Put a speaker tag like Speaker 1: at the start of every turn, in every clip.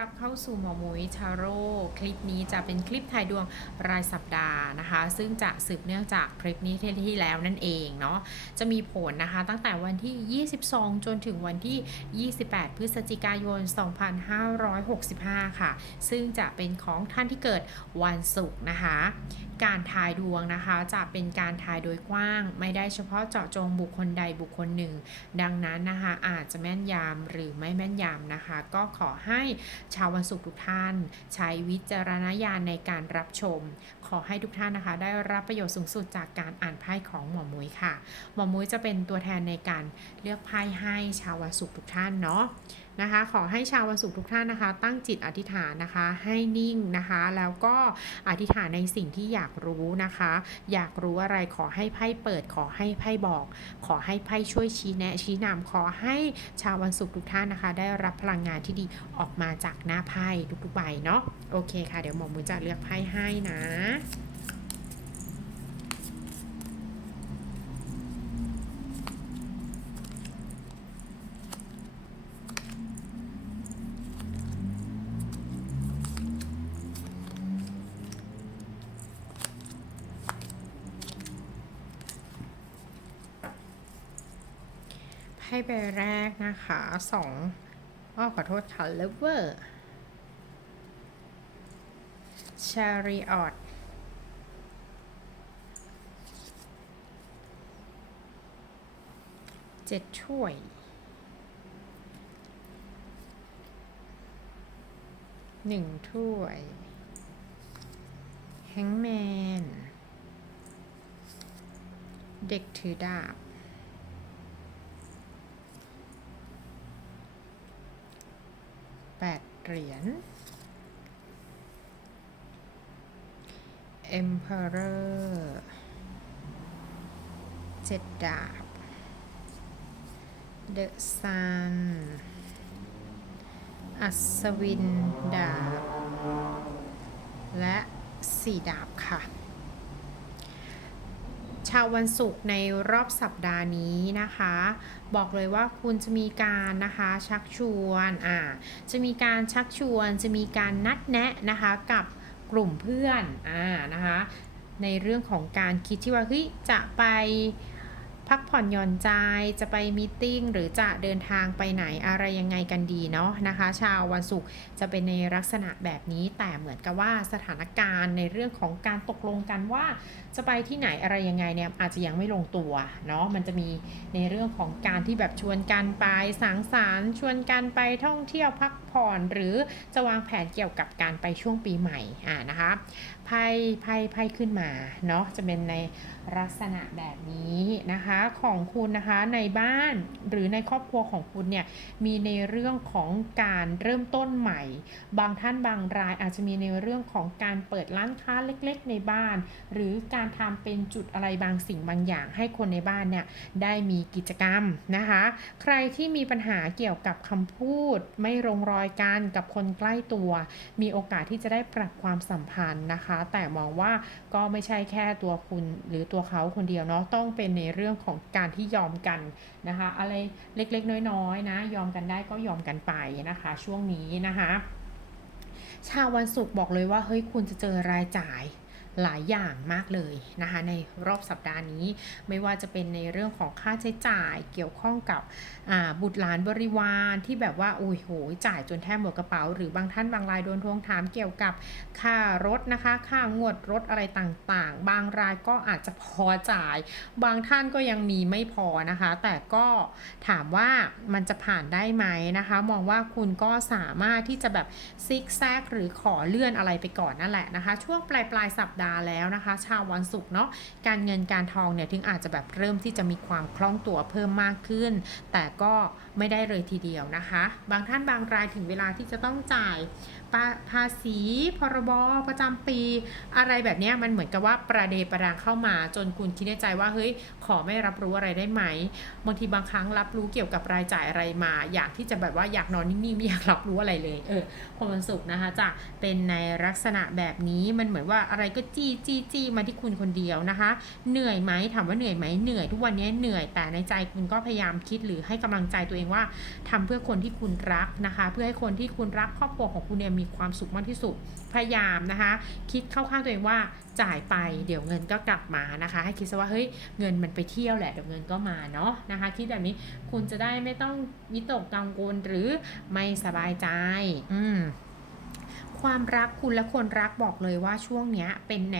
Speaker 1: รับเข้าสู่หมอมุยชาโร่คลิปนี้จะเป็นคลิปถ่ายดวงรายสัปดาห์นะคะ ซึ่งจะสืบเนื่องจากคลิปนี้ที่ที่แล้วนั่นเองเนาะจะมีผลนะคะตั้งแต่วันที่ 22 จนถึงวันที่ 28 พฤศจิกายน 2565 ค่ะ ซึ่งจะเป็นของท่านที่เกิดวันศุกร์นะคะการทายดวงนะคะจะเป็นการทายโดยกว้าง ไม่ได้เฉพาะเจาะจงบุคคลใดบุคคลหนึ่ง ดังนั้นนะคะอาจจะแม่นยำหรือไม่แม่นยำนะคะ ก็ขอให้ชาววันศุกร์ทุกท่าน ใช้วิจารณญาณในการรับชม ขอให้ทุกท่านนะคะ ได้รับประโยชน์สูงสุดจากการอ่านไพ่ของหมอมุ้ยค่ะ หมอมุ้ยจะเป็นตัวแทนในการเลือกไพ่ให้ชาววันศุกร์ทุกท่านเนาะ นะคะ ขอให้ชาววันศุกร์ทุกท่านนะคะ ตั้งจิตอธิษฐานนะคะ ให้นิ่งนะคะ แล้วก็อธิษฐานในสิ่งที่อยากรู้นะคะ อยากรู้อะไรขอให้ไพ่เปิด ขอให้ไพ่บอก ขอให้ไพ่ช่วยชี้แนะชี้นำขอให้ชาววันศุกร์ทุกท่านนะคะ ได้รับพลังงานที่ดีออกมาจากหน้าไพ่ทุกๆใบเนาะโอเคค่ะ เดี๋ยวหมอมุ้ยจะเลือกไพ่ให้นะ ไพ่ใบแรกนะคะสองอ้อขอโทษค่ะ lover chariot เจ็ดถ้วยหนึ่งถ้วยแฮงแมน เด็กถือดาบ แปดเหรียญ Emperor เจ็ดดาบ The Sun อัศวินดาบ และสี่ดาบค่ะ ชาววันศุกร์ในรอบสัปดาห์นี้นะคะ บอกเลยว่าคุณจะมีการนะคะชักชวนอ่าจะมีการชักชวน จะมีการนัดแนะนะคะกับกลุ่มเพื่อนอ่านะคะในเรื่องของการคิดที่ว่าเฮ้ยจะไป พักผ่อนหย่อนใจจะไปมีตติ้งหรือจะเดินทางไปไหนอะไรยังไงกันดีเนาะนะคะ ชาววันศุกร์จะเป็นในลักษณะแบบนี้ แต่เหมือนกับว่าสถานการณ์ในเรื่องของการตกลงกันว่า จะไปที่ไหนอะไรยังไงเนี่ยอาจจะยังไม่ลงตัวเนาะมันจะมีในเรื่องของการที่แบบชวนกันไปสังสรรค์ชวนกันไปท่องเที่ยวพักผผ่อนหรือจะวางแผนเกี่ยวกับการไปช่วงปีใหม่อ่านะคะไพ่ไพ่ไพ่ขึ้นมาเนาะจะเป็นในลักษณะแบบนี้นะคะของคุณนะคะในบ้านหรือในครอบครัวของคุณเนี่ยมีในเรื่องของการเริ่มต้นใหม่ บางท่านบางรายอาจจะมีในเรื่องของการเปิดร้านค้าเล็กๆ ในบ้าน หรือการทำเป็นจุดอะไรบางสิ่งบางอย่าง ให้คนในบ้านเนี่ยได้มีกิจกรรมนะคะ ใครที่มีปัญหาเกี่ยวกับคำพูดไม่ลงรอยอยกันกับคนใกล้ตัว มีโอกาสที่จะได้ปรับความสัมพันธ์นะคะ แต่มองว่าก็ไม่ใช่แค่ตัวคุณหรือตัวเขาคนเดียวเนาะต้องเป็นในเรื่องของการที่ยอมกันนะคะ อะไรเล็กๆ น้อยๆนะ ยอมกันได้ก็ยอมกันไปนะคะ ช่วงนี้นะคะ ชาววันศุกร์บอกเลยว่าเฮ้ยคุณจะเจอรายจ่าย หลายอย่างมากเลยนะคะ ในรอบสัปดาห์นี้ ไม่ว่าจะเป็นในเรื่องของค่าใช้จ่ายเกี่ยวข้องกับบุตรหลานบริวารที่แบบว่าโอ้ยโหจ่ายจนแทบหมดกระเป๋า หรือบางท่านบางรายโดนทวงถามเกี่ยวกับค่ารถนะคะ ค่างวดรถอะไรต่างๆ บางรายก็อาจจะพอจ่าย บางท่านก็ยังมีไม่พอนะคะ แต่ก็ถามว่ามันจะผ่านได้ไหมนะคะ มองว่าคุณก็สามารถที่จะแบบซิกแซกหรือขอเลื่อนอะไรไปก่อนนั่นแหละนะคะ ช่วงปลายปลายสัปดาห์แล้วนะคะ ชาววันศุกร์เนาะการเงินการทองเนี่ยถึงอาจจะแบบเริ่มที่จะมีความคล่องตัวเพิ่มมากขึ้น แต่ก็ไม่ได้เลยทีเดียวนะคะ บางท่านบางรายถึงเวลาที่จะต้องจ่ายภาษีพรบประจำปี อะไรแบบนี้มันเหมือนกับว่าประเดประดังเข้ามาจนคุณคิดในใจว่าเฮ้ยขอไม่รับรู้อะไรได้ไหมบางทีบางครั้งรับรู้เกี่ยวกับรายจ่ายอะไรมา อยากที่จะแบบว่าอยากนอนนิ่งๆไม่อยากรับรู้อะไรเลยเออความวันศุกร์นะคะจะเป็นในลักษณะแบบนี้มันเหมือนว่าอะไรก็จี้จี้จี้มาที่คุณคนเดียวนะคะ เหนื่อยไหมถามว่าเหนื่อยไหมเหนื่อยทุกวันนี้เหนื่อยแต่ในใจคุณก็พยายามคิดหรือให้กำลังใจตัวเองว่าทำเพื่อคนที่คุณรักนะคะ เพื่อให้คนที่คุณรักครอบครัวของคุณเนี่ยมีความสุขมากที่สุดพยายามนะคะ คิดเข้าข้างตัวเองว่าจ่ายไปเดี๋ยวเงินก็กลับมานะคะ ให้คิดซะว่าเฮ้ยเงินมันไปเที่ยวแหละเดี๋ยวเงินก็มาเนาะนะคะ คิดแบบนี้คุณจะได้ไม่ต้องวิตกกังวลหรือไม่สบายใจ อืม ความรักคุณและคนรักบอกเลยว่าช่วงเนี้ยเป็นใน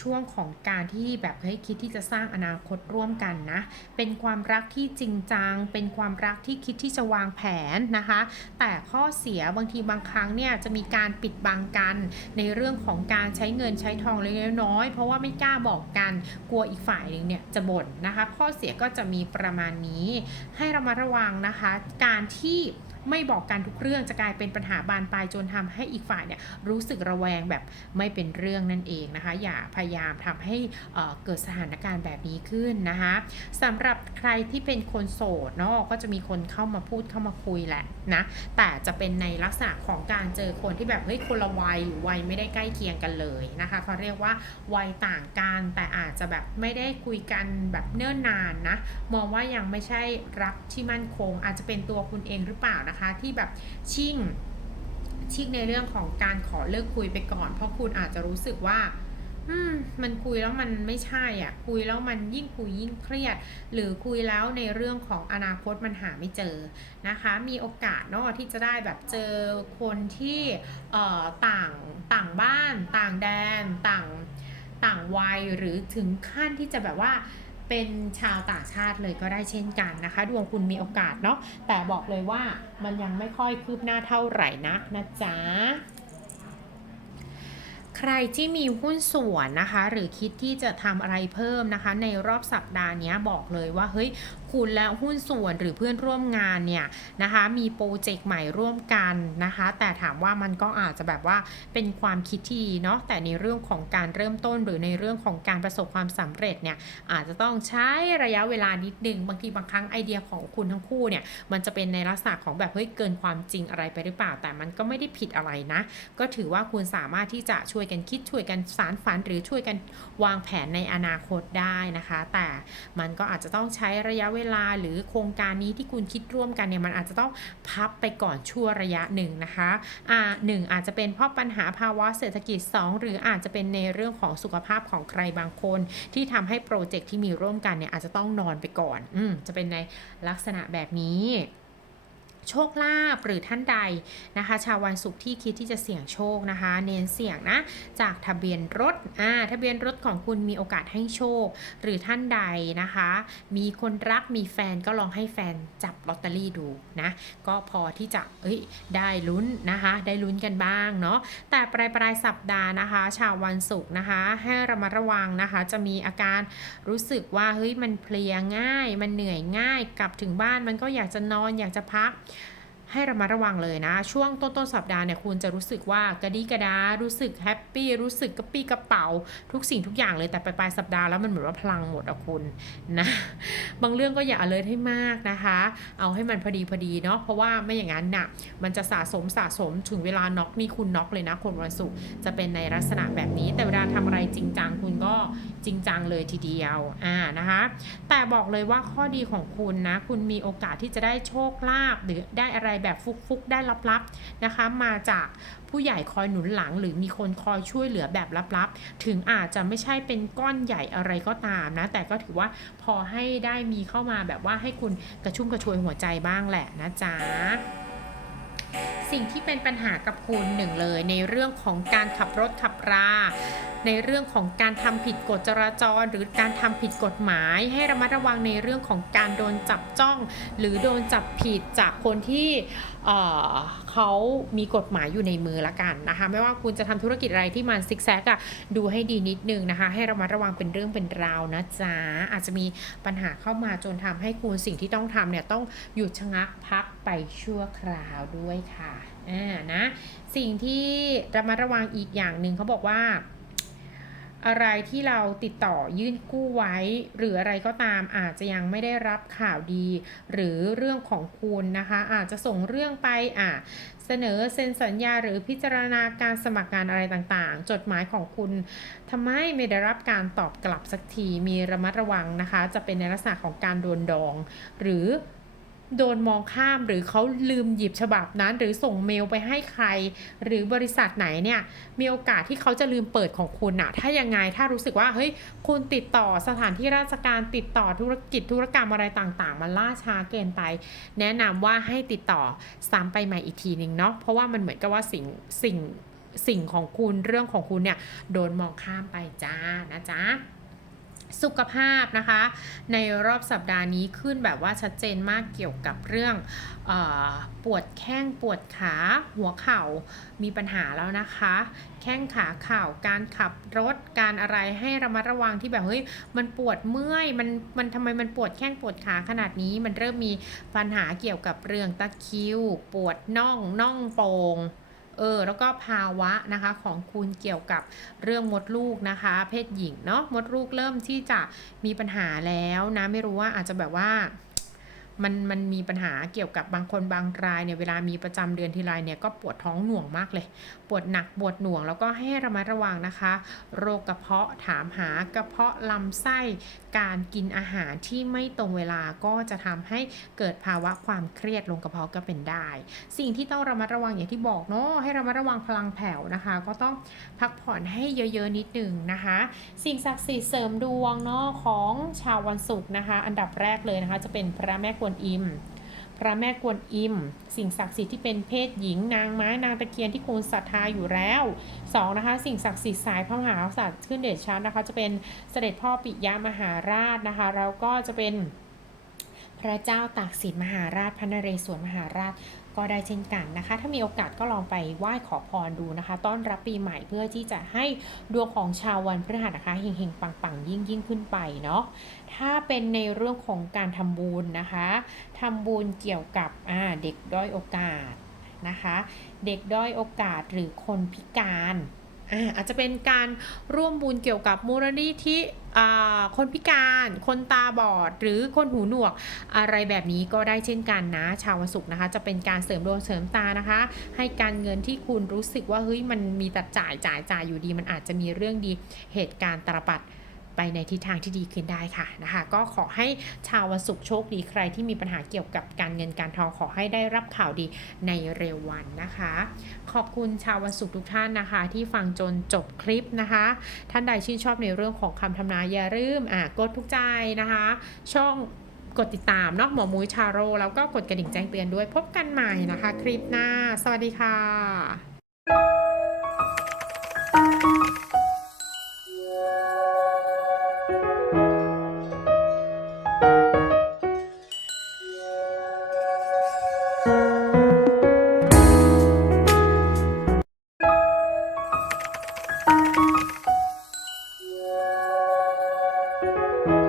Speaker 1: ช่วงของการที่แบบเฮ้คิดที่จะสร้างอนาคตร่วมกันนะ เป็นความรักที่จริงจัง เป็นความรักที่คิดที่จะวางแผนนะคะ แต่ข้อเสียบางทีบางครั้งเนี่ยจะมีการปิดบังกันในเรื่องของการใช้เงินใช้ทองเล็กน้อยเพราะว่าไม่กล้าบอกกันกลัวอีกฝ่ายหนึ่งเนี่ยจะบ่นนะคะ ข้อเสียก็จะมีประมาณนี้ ให้เรามาระวังนะคะ การที่ ไม่บอกกันทุกเรื่องจะกลายเป็นปัญหาบานปลายจนทำให้อีกฝ่ายเนี่ยรู้สึกระแวงแบบไม่เป็นเรื่องนั่นเองนะคะ อย่าพยายามทำให้เอ่อเกิดสถานการณ์แบบนี้ขึ้นนะคะสำหรับใครที่เป็นคนโสดเนาะก็จะมีคนเข้ามาพูดเข้ามาคุยแหละนะแต่จะเป็นในลักษณะของการเจอคนที่แบบเฮ้ยคนละวัยหรือวัยไม่ได้ใกล้เคียงกันเลยนะคะเขาเรียกว่าวัยต่างกันแต่อาจจะแบบไม่ได้คุยกันแบบเนิ่นนานนะมองว่ายังไม่ใช่รักที่มั่นคง อาจจะเป็นตัวคุณเองหรือเปล่านะคะที่แบบชิ่งชิ่งในเรื่องของการขอเลิกคุยไปก่อน เพราะคุณอาจจะรู้สึกว่าอืมมันคุยแล้วมันไม่ใช่อะ คุยแล้วมันยิ่งคุยยิ่งเครียด หรือคุยแล้วในเรื่องของอนาคตมันหาไม่เจอนะคะ มีโอกาสเนาะที่จะได้แบบเจอคนที่เอ่อต่างต่างบ้าน ต่างแดน ต่างต่างวัยหรือถึงขั้นที่จะแบบว่า เป็นชาวต่างชาติเลยก็ได้เช่นกันนะคะ ดวงคุณมีโอกาสเนาะแต่บอกเลยว่ามันยังไม่ค่อยคืบหน้าเท่าไหร่นักนะจ๊ะใครที่มีหุ้นส่วนนะคะ หรือคิดที่จะทำอะไรเพิ่มนะคะ ในรอบสัปดาห์นี้บอกเลยว่าเฮ้ย คุณและหุ้นส่วนหรือเพื่อนร่วมงานเนี่ยนะคะมีโปรเจกต์ใหม่ร่วมกันนะคะแต่ถามว่ามันก็อาจจะแบบว่าเป็นความคิดที่ดีเนาะแต่ในเรื่องของการเริ่มต้นหรือในเรื่องของการประสบความสำเร็จเนี่ยอาจจะต้องใช้ระยะเวลานิดนึงบางทีบางครั้งไอเดียของคุณทั้งคู่เนี่ยมันจะเป็นในลักษณะของแบบเฮ้ยเกินความจริงอะไรไปหรือเปล่า แต่มันก็ไม่ได้ผิดอะไรนะ ก็ถือว่าคุณสามารถที่จะช่วยกันคิดช่วยกันสารฝัน หรือช่วยกันวางแผนในอนาคตได้นะคะ แต่มันก็อาจจะต้องใช้ระยะเวลาหรือโครงการนี้ที่คุณคิดร่วมกันเนี่ยมันอาจจะต้องพับไปก่อนชั่วระยะหนึ่งนะคะอ่าหนึ่งอาจจะเป็นเพราะปัญหาภาวะเศรษฐกิจ 2 หรืออาจจะเป็นในเรื่องของสุขภาพของใครบางคน ที่ทำให้โปรเจกต์ที่มีร่วมกันเนี่ยอาจจะต้องนอนไปก่อนอืมจะเป็นในลักษณะแบบนี้ โชคลาภหรือท่านใดนะคะ ชาววันศุกร์ที่คิดที่จะเสี่ยงโชคนะคะ เน้นเสี่ยงนะ จากทะเบียนรถอ่าทะเบียนรถของคุณมีโอกาสให้โชค หรือท่านใดนะคะ มีคนรักมีแฟนก็ลองให้แฟนจับลอตเตอรี่ดูนะ ก็พอที่จะเอ้ยได้ลุ้นนะคะ ได้ลุ้นกันบ้างเนาะแต่ปลายปลายสัปดาห์นะคะ ชาววันศุกร์นะคะ ให้ระมัดระวังนะคะ จะมีอาการรู้สึกว่าเฮ้ยมันเพลียง่าย มันเหนื่อยง่ายกลับถึงบ้านมันก็อยากจะนอนอยากจะพัก ให้ระมัดระวังเลยนะ ช่วงต้นต้นสัปดาห์เนี่ยคุณจะรู้สึกว่ากระดีกระดา รู้สึกแฮปปี้รู้สึกกระปี้กระเป๋า ทุกสิ่งทุกอย่างเลยแต่ปลายสัปดาห์แล้วมันเหมือนว่าพลังหมดอะคุณนะบางเรื่องก็อย่าเลยให้มากนะคะ เอาให้มันพอดีพอดีเนาะเพราะว่าไม่อย่างนั้นน่ะมันจะสะสมสะสมถึงเวลาน็อกนี่คุณน็อกเลยนะคนวันศุกร์จะเป็นในลักษณะแบบนี้ แต่เวลาทำอะไรจริงจังคุณก็จริงจังเลยทีเดียวอ่านะคะ แต่บอกเลยว่าข้อดีของคุณนะ คุณมีโอกาสที่จะได้โชคลาภหรือได้อะไรแบบฟุกๆได้ลับๆนะคะ มาจากผู้ใหญ่คอยหนุนหลัง หรือมีคนคอยช่วยเหลือแบบลับๆ ถึงอาจจะไม่ใช่เป็นก้อนใหญ่อะไรก็ตามนะ แต่ก็ถือว่าพอให้ได้มีเข้ามาแบบว่าให้คุณกระชุ่มกระชวยหัวใจบ้างแหละนะจ๊ะสิ่งที่เป็นปัญหากับคุณหนึ่งเลยในเรื่องของการขับรถขับรา ในเรื่องของการทำผิดกฎจราจร หรือการทำผิดกฎหมาย ให้ระมัดระวังในเรื่องของการโดนจับจ้อง หรือโดนจับผิดจากคนที่เเขามีกฎหมายอยู่ในมือละกันนะคะ ไม่ว่าคุณจะทำธุรกิจอะไรที่มันซิกแซกอะดูให้ดีนิดนึงนะคะ ให้ระมัดระวังเป็นเรื่องเป็นราวนะจ๊ะอาจจะมีปัญหาเข้ามาจนทำให้คุณสิ่งที่ต้องทำเนี่ยต้องหยุดชะงักพักไปชั่วคราวด้วยค่ะอ่านะสิ่งที่ระมัดระวังอีกอย่างหนึ่งเขาบอกว่า อะไรที่เราติดต่อยื่นกู้ไว้ หรืออะไรก็ตามอาจจะยังไม่ได้รับข่าวดี หรือเรื่องของคุณนะคะ อาจจะส่งเรื่องไปอะเสนอเซ็นสัญญาหรือพิจารณาการสมัครงานอะไรต่างๆ จดหมายของคุณทำไมไม่ได้รับการตอบกลับสักทีมีระมัดระวังนะคะ จะเป็นในลักษณะของการโดนดอง หรือ โดนมองข้ามหรือเขาลืมหยิบฉบับนั้น หรือส่งเมลไปให้ใคร หรือบริษัทไหนเนี่ยมีโอกาสที่เขาจะลืมเปิดของคุณอะถ้ายังไงถ้ารู้สึกว่าเฮ้ยคุณติดต่อสถานที่ราชการติดต่อธุรกิจธุรกรรมอะไรต่างๆ มันล่าช้าเกินไป แนะนำว่าให้ติดต่อซ้ำไปใหม่อีกทีหนึ่งเนาะเพราะว่ามันเหมือนกับว่าสิ่งสิ่งสิ่งของคุณเรื่องของคุณเนี่ยโดนมองข้ามไปจ้านะจ๊ะ สุขภาพนะคะ ในรอบสัปดาห์นี้ขึ้นแบบว่าชัดเจนมากเกี่ยวกับเรื่องออปวดแข้งปวดขาหัวเข่ามีปัญหาแล้วนะคะ แข้งขาเข่าการขับรถการอะไรให้ระมัดระวังที่แบบเฮ้ยมันปวดเมื่อยมันมันทำไมมันปวดแข้งปวดขาขนาดนี้มันเริ่มมีปัญหาเกี่ยวกับเรื่องตะคิว ปวดน่องน่องโป่ง เออแล้วก็ภาวะนะคะของคุณเกี่ยวกับเรื่องมดลูกนะคะ เพศหญิงเนาะมดลูกเริ่มที่จะมีปัญหาแล้วนะไม่รู้ว่าอาจจะแบบว่า มันมันมีปัญหาเกี่ยวกับบางคนบางรายเนี่ยเวลามีประจำเดือนทีไรเนี่ยก็ปวดท้องหน่วงมากเลย ปวดหนักปวดหน่วงแล้วก็ให้ระมัดระวังนะคะ โรคกระเพาะถามหากระเพาะลำไส้การกินอาหารที่ไม่ตรงเวลาก็จะทำให้เกิดภาวะความเครียดลงกระเพาะก็เป็นได้ สิ่งที่ต้องระมัดระวังอย่างที่บอกเนาะให้ระมัดระวังพลังแผ่วนะคะ ก็ต้องพักผ่อนให้เยอะๆนิดหนึ่งนะคะ สิ่งศักดิ์สิทธิ์เสริมดวงเนาะของชาววันศุกร์นะคะ อันดับแรกเลยนะคะ จะเป็นพระแม่กวนอิม พระแม่กวนอิม สิ่งศักดิ์สิทธิ์ที่เป็นเพศหญิงนางไม้นางตะเคียนที่คุณศรัทธาอยู่แล้วสองนะคะสิ่งศักดิ์สิทธิ์สายพระมหากษัตริย์ขึ้นเดชชันนะคะจะเป็นเสด็จพ่อปิยมหาราชนะคะแล้วก็จะเป็นพระเจ้าตากสินมหาราชพระนเรศวรมหาราช ก็ได้เช่นกันนะคะ ถ้ามีโอกาสก็ลองไปไหว้ขอพรดูนะคะ ต้อนรับปีใหม่เพื่อที่จะให้ดวงของชาววันพฤหัสนะคะเฮงๆปังๆ ยิ่งยิ่งขึ้นไปเนาะถ้าเป็นในเรื่องของการทำบุญนะคะทำบุญเกี่ยวกับเด็กด้อยโอกาสนะคะ เด็กด้อยโอกาสหรือคนพิการ อาจจะเป็นการร่วมบุญเกี่ยวกับมูลนิธิอ่คนพิการคนตาบอด หรือคนหูหนวกอะไรแบบนี้ก็ได้เช่นกันนะ ชาววันศุกร์นะคะ จะเป็นการเสริมดวงเสริมตานะคะ ให้การเงินที่คุณรู้สึกว่าเฮ้ยมันมีแต่จ่ายจ่ายจ่ายอยู่ดี มันอาจจะมีเรื่องดีเหตุการณ์ตรปัด ไปในทิศทางที่ดีขึ้นได้ค่ะนะคะก็ขอให้ชาววันศุกร์โชคดีใครที่มีปัญหาเกี่ยวกับการเงินการทองขอให้ได้รับข่าวดีในเร็ววันนะคะ ขอบคุณชาววันศุกร์ทุกท่านนะคะ ที่ฟังจนจบคลิปนะคะ ท่านใดชื่นชอบในเรื่องของคำทำนายอย่าลืมอะกดทุกใจนะคะ ช่องกดติดตามเนาะหมอมุ้ยชาโร แล้วก็กดกระดิ่งแจ้งเตือนด้วยพบกันใหม่นะคะ คลิปหน้า สวัสดีค่ะ Música